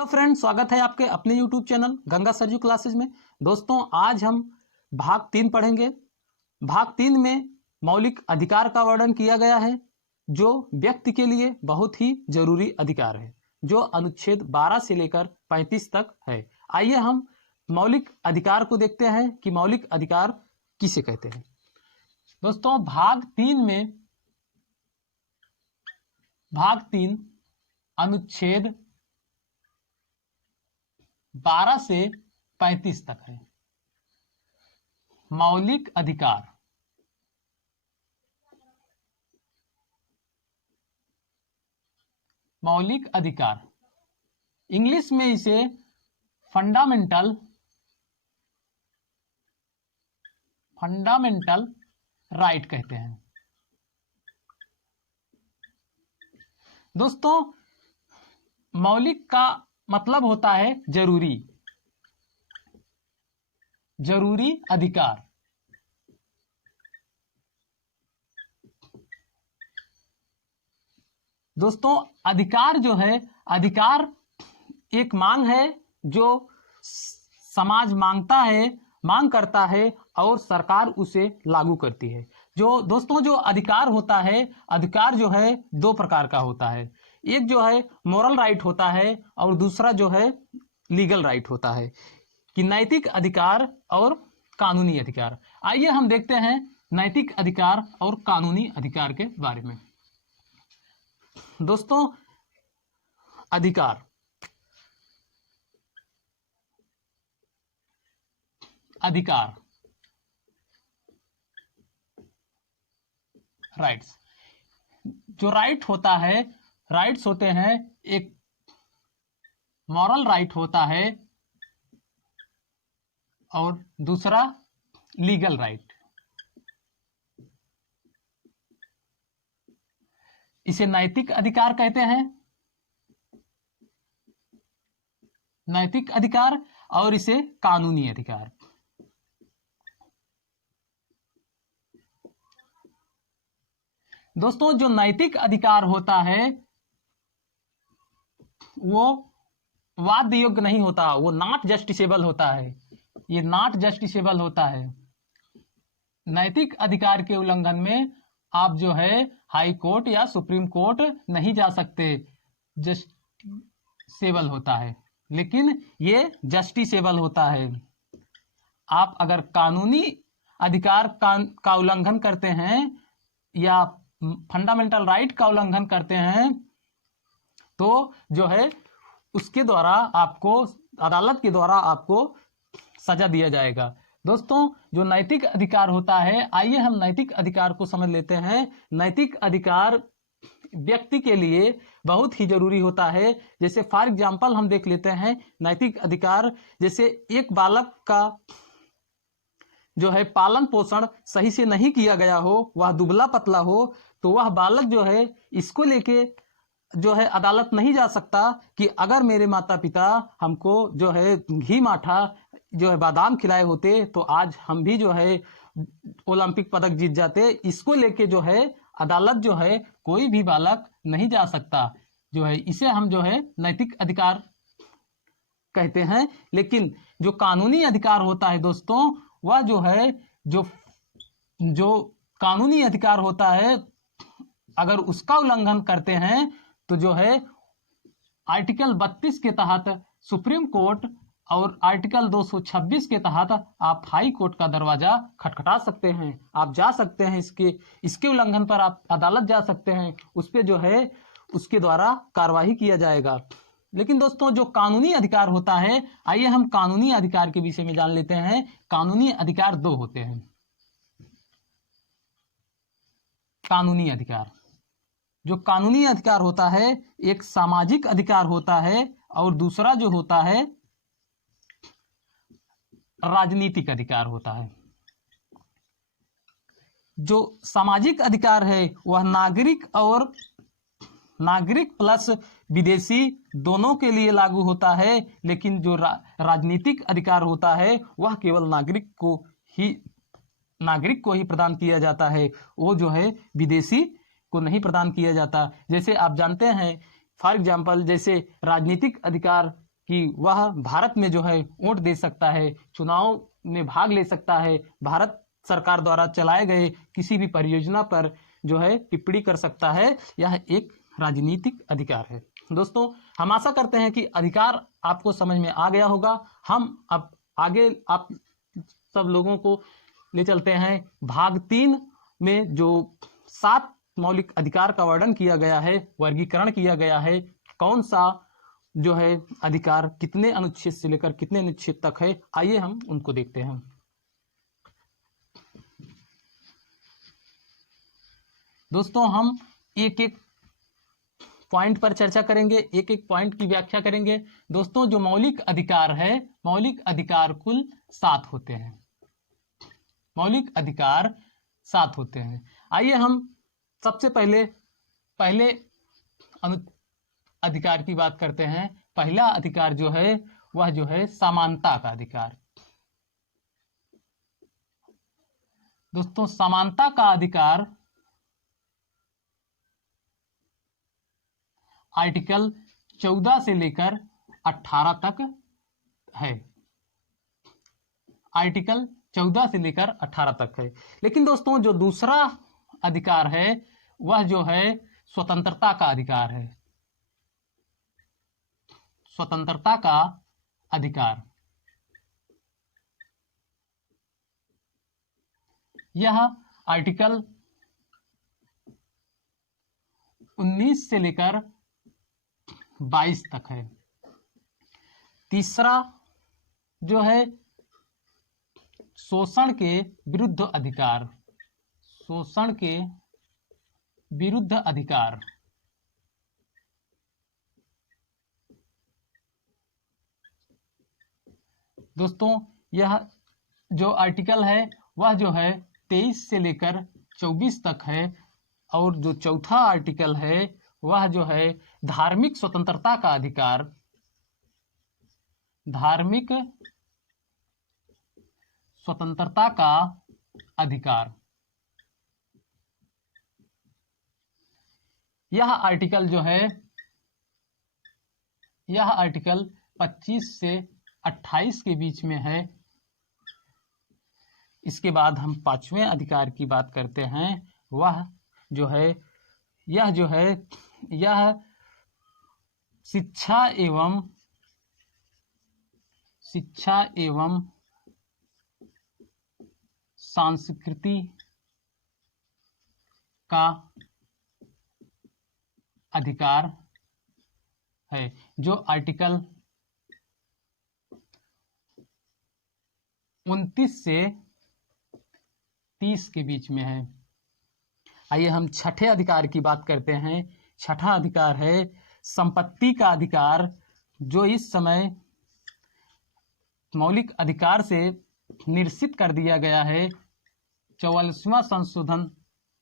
Hello friend, स्वागत है आपके अपने YouTube channel Ganga Sarju classes में। दोस्तों, आज हम भाग 3 पढ़ेंगे। भाग 3 में मौलिक अधिकार का वर्णन किया गया है, जो व्यक्ति के लिए बहुत ही जरूरी अधिकार है, जो अनुच्छेद 12 से लेकर 35 तक है। आइए हम मौलिक अधिकार को देखते हैं कि मौलिक अधिकार किसे कहते हैं। दोस्तों, भाग 3 अनुच्छेद 12 से 35 तक है। मौलिक अधिकार। मौलिक अधिकार इंग्लिश में इसे फंडामेंटल राइट कहते हैं। दोस्तों, मौलिक का मतलब होता है जरूरी अधिकार। दोस्तों, अधिकार जो है, अधिकार एक मांग है जो समाज मांग करता है और सरकार उसे लागू करती है। जो अधिकार होता है, अधिकार जो है 2 प्रकार का होता है। एक जो है मोरल राइट होता है और दूसरा जो है लीगल राइट होता है, कि नैतिक अधिकार और कानूनी अधिकार। आइए हम देखते हैं नैतिक अधिकार और कानूनी अधिकार के बारे में। दोस्तों, अधिकार राइट्स। जो राइट होता है, राइट्स होते हैं, एक मॉरल राइट होता है और दूसरा लीगल राइट। इसे नैतिक अधिकार कहते हैं, नैतिक अधिकार, और इसे कानूनी अधिकार। दोस्तों, जो नैतिक अधिकार होता है वो वाद योग्य नहीं होता, वो नॉट जस्टिसेबल होता है। ये नॉट जस्टिसेबल होता है। नैतिक अधिकार के उल्लंघन में आप जो है हाई कोर्ट या सुप्रीम कोर्ट नहीं जा सकते, जस्टिसेबल होता है, लेकिन ये जस्टिसेबल होता है। आप अगर कानूनी अधिकार का उल्लंघन करते हैं या फंडामेंटल राइट का उल्लंघन करते हैं, तो जो है उसके द्वारा आपको, अदालत के द्वारा आपको सजा दिया जाएगा। दोस्तों, जो नैतिक अधिकार होता है, आइए हम नैतिक अधिकार को समझ लेते हैं। नैतिक अधिकार व्यक्ति के लिए बहुत ही जरूरी होता है। जैसे फॉर एग्जांपल हम देख लेते हैं नैतिक अधिकार, जैसे एक बालक का जो है पालन पोषण सही से नहीं किया गया हो, वह दुबला पतला हो, तो वह बालक जो है इसको लेके जो है अदालत नहीं जा सकता कि अगर मेरे माता पिता हमको जो है घी माठा जो है बादाम खिलाए होते तो आज हम भी जो है ओलंपिक पदक जीत जाते। इसको लेके जो है अदालत जो है कोई भी बालक नहीं जा सकता। जो है इसे हम जो है नैतिक अधिकार कहते हैं। लेकिन जो कानूनी अधिकार होता है दोस्तों, वह जो है जो कानूनी अधिकार होता है, अगर उसका उल्लंघन करते हैं तो जो है आर्टिकल 32 के तहत सुप्रीम कोर्ट और आर्टिकल 226 के तहत आप हाई कोर्ट का दरवाजा खटखटा सकते हैं। आप जा सकते हैं, इसके उल्लंघन पर आप अदालत जा सकते हैं, उस पर जो है उसके द्वारा कार्रवाई किया जाएगा। लेकिन दोस्तों, जो कानूनी अधिकार होता है, आइए हम कानूनी अधिकार के विषय में जान लेते हैं। कानूनी अधिकार 2 होते हैं। कानूनी अधिकार, जो कानूनी अधिकार होता है, एक सामाजिक अधिकार होता है और दूसरा जो होता है राजनीतिक अधिकार होता है। जो सामाजिक अधिकार है वह नागरिक प्लस विदेशी दोनों के लिए लागू होता है, लेकिन जो राजनीतिक अधिकार होता है वह केवल नागरिक को ही प्रदान किया जाता है, वो जो है विदेशी को नहीं प्रदान किया जाता। जैसे आप जानते हैं, फॉर एग्जाम्पल, जैसे राजनीतिक अधिकार कि वह भारत में जो है वोट दे सकता है, चुनाव में भाग ले सकता है, भारत सरकार द्वारा चलाए गए किसी भी परियोजना पर जो है टिप्पणी कर सकता है। यह एक राजनीतिक अधिकार है। दोस्तों, हम आशा करते हैं कि अधिकार आपको समझ में आ गया होगा। हम अब आगे आप सब लोगों को ले चलते हैं भाग 3 में, जो 7 मौलिक अधिकार का वर्णन किया गया है, वर्गीकरण किया गया है, कौन सा जो है अधिकार कितने अनुच्छेद से लेकर कितने अनुच्छेद तक है। आइए हम उनको देखते हैं। दोस्तों, हम एक एक पॉइंट पर चर्चा करेंगे, एक एक पॉइंट की व्याख्या करेंगे। दोस्तों, जो मौलिक अधिकार है, मौलिक अधिकार कुल 7 होते हैं। मौलिक अधिकार 7 होते हैं। आइए हम सबसे पहले अधिकार की बात करते हैं। पहला अधिकार जो है वह जो है समानता का अधिकार। दोस्तों, समानता का अधिकार आर्टिकल 14 से लेकर 18 तक है। आर्टिकल 14 से लेकर 18 तक है। लेकिन दोस्तों, जो दूसरा अधिकार है वह जो है स्वतंत्रता का अधिकार है। स्वतंत्रता का अधिकार, यह आर्टिकल 19 से लेकर 22 तक है। तीसरा जो है शोषण के विरुद्ध अधिकार। शोषण के विरुद्ध अधिकार, दोस्तों यह जो आर्टिकल है वह जो है 23 से लेकर 24 तक है। और जो चौथा आर्टिकल है वह जो है धार्मिक स्वतंत्रता का अधिकार। धार्मिक स्वतंत्रता का अधिकार, यह आर्टिकल जो है, यह आर्टिकल 25 से 28 के बीच में है। इसके बाद हम 5वें अधिकार की बात करते हैं। वह जो है, यह जो है, यह शिक्षा एवं संस्कृति का अधिकार है, जो आर्टिकल 29 से 30 के बीच में है। आइए हम छठे अधिकार की बात करते हैं। छठा अधिकार है संपत्ति का अधिकार, जो इस समय मौलिक अधिकार से निरसित कर दिया गया है। 44वां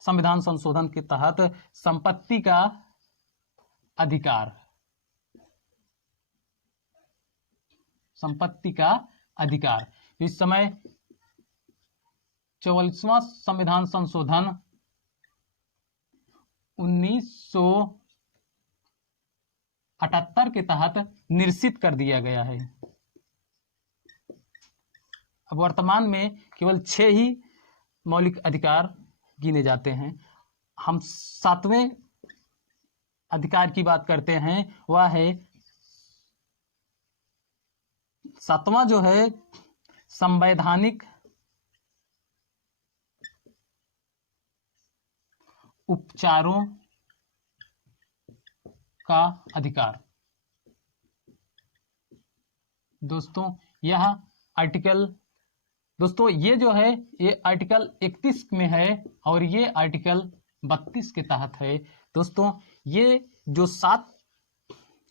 संविधान संशोधन के तहत संपत्ति का अधिकार, संपत्ति का अधिकार इस समय 44वां संविधान संशोधन 1978 के तहत निरसित कर दिया गया है। अब वर्तमान में केवल 6 ही मौलिक अधिकार गिने जाते हैं। हम 7वें अधिकार की बात करते हैं। वह है 7वां जो है संवैधानिक उपचारों का अधिकार। दोस्तों यह आर्टिकल, दोस्तों ये जो है ये आर्टिकल 31 में है और ये आर्टिकल 32 के तहत है। दोस्तों ये जो 7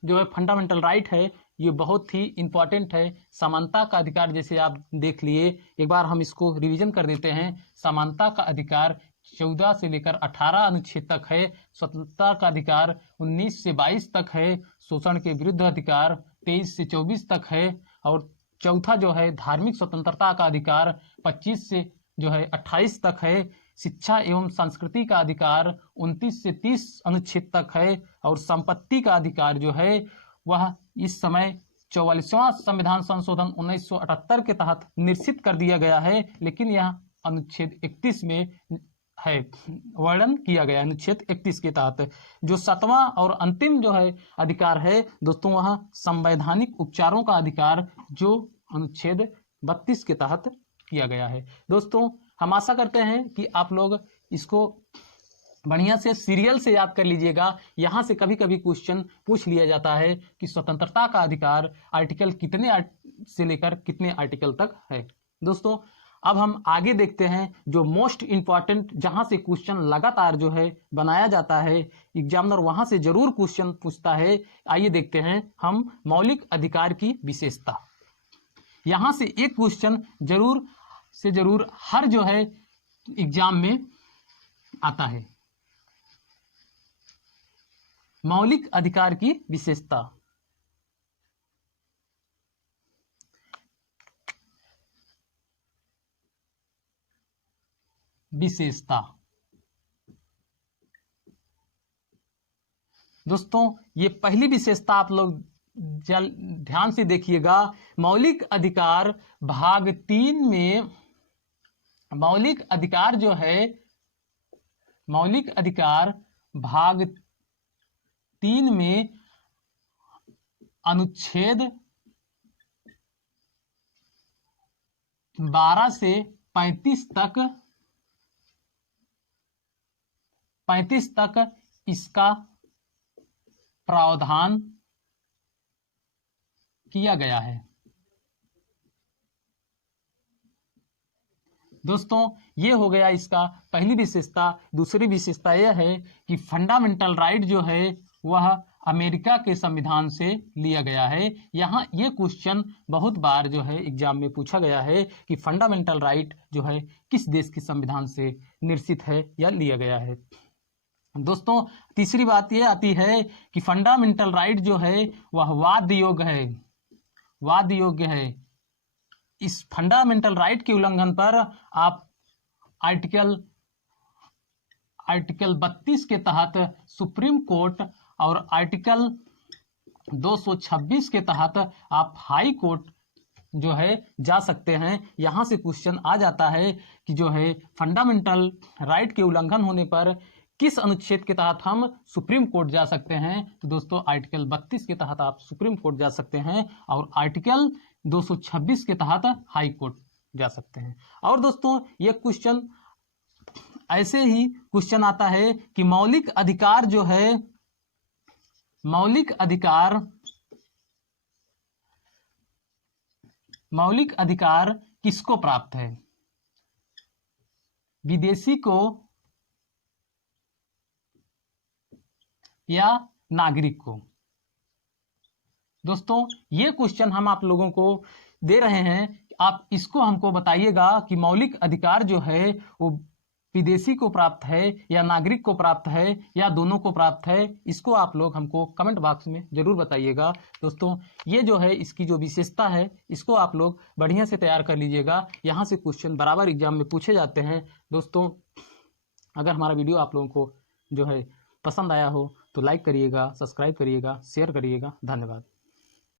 जो है फंडामेंटल राइट है, ये बहुत ही इंपॉर्टेंट है। समानता का अधिकार जैसे आप देख लिए, एक बार हम इसको रिवीजन कर देते हैं। समानता का अधिकार 14 से लेकर 18 अनुच्छेद तक है। स्वतंत्रता का अधिकार 19 से 22 तक है। शोषण के विरुद्ध अधिकार 23 से 24 तक है। और चौथा जो है धार्मिक स्वतंत्रता का अधिकार 25 से जो है 28 तक है। शिक्षा एवं संस्कृति का अधिकार 29 से 30 अनुच्छेद तक है। और संपत्ति का अधिकार जो है वह इस समय 44वां संविधान संशोधन 1978 के तहत निश्चित कर दिया गया है, लेकिन यह अनुच्छेद 31 में है वर्णन किया गया। अनुच्छेद 31 के तहत जो 7वां और अंतिम जो है अधिकार है दोस्तों, वह संवैधानिक उपचारों का अधिकार, जो अनुच्छेद 32 के तहत किया गया है। दोस्तों हम आशा करते हैं कि आप लोग इसको बढ़िया से सीरियल से याद कर लीजिएगा। यहाँ से कभी कभी क्वेश्चन पूछ लिया जाता है कि स्वतंत्रता का अधिकार आर्टिकल कितने से लेकर कितने आर्टिकल तक है। दोस्तों अब हम आगे देखते हैं जो मोस्ट इंपॉर्टेंट, जहां से क्वेश्चन लगातार जो है बनाया जाता है, एग्जामिनर वहां से जरूर क्वेश्चन पूछता है। आइए देखते हैं हम मौलिक अधिकार की विशेषता। यहां से एक क्वेश्चन जरूर से जरूर हर जो है एग्जाम में आता है। मौलिक अधिकार की विशेषता। विशेषता दोस्तों ये पहली विशेषता आप लोग ध्यान से देखिएगा। मौलिक अधिकार भाग 3 में मौलिक अधिकार जो है, मौलिक अधिकार भाग 3 में अनुच्छेद 12 से 35 तक इसका प्रावधान किया गया है। दोस्तों ये हो गया इसका पहली विशेषता। दूसरी विशेषता यह है कि फंडामेंटल राइट जो है वह अमेरिका के संविधान से लिया गया है। यहाँ ये क्वेश्चन बहुत बार जो है एग्जाम में पूछा गया है कि फंडामेंटल राइट जो है किस देश के संविधान से निर्मित है या लिया गया है। दोस्तों तीसरी बात ये आती है कि फंडामेंटल राइट जो है वह वाद योग्य है, वाद योग्य है। इस फंडामेंटल राइट के उल्लंघन पर आप आर्टिकल 32 के तहत सुप्रीम कोर्ट और आर्टिकल 226 के तहत आप हाई कोर्ट जो है जा सकते हैं। यहाँ से क्वेश्चन आ जाता है कि जो है फंडामेंटल राइट के उल्लंघन होने पर किस अनुच्छेद के तहत हम सुप्रीम कोर्ट जा सकते हैं। तो दोस्तों आर्टिकल 32 के तहत आप सुप्रीम कोर्ट जा सकते हैं और आर्टिकल 226 के तहत हाई कोर्ट जा सकते हैं। और दोस्तों ये क्वेश्चन ऐसे ही क्वेश्चन आता है कि मौलिक अधिकार जो है, मौलिक अधिकार किसको प्राप्त है? विदेशी को या नागरिक को? दोस्तों ये क्वेश्चन हम आप लोगों को दे रहे हैं, आप इसको हमको बताइएगा कि मौलिक अधिकार जो है वो विदेशी को प्राप्त है या नागरिक को प्राप्त है या दोनों को प्राप्त है। इसको आप लोग हमको कमेंट बॉक्स में जरूर बताइएगा। दोस्तों ये जो है इसकी जो विशेषता है इसको आप लोग बढ़िया से तैयार कर लीजिएगा। यहाँ से क्वेश्चन बराबर एग्जाम में पूछे जाते हैं। दोस्तों अगर हमारा वीडियो आप लोगों को जो है पसंद आया हो तो लाइक करिएगा, सब्सक्राइब करिएगा, शेयर करिएगा। धन्यवाद।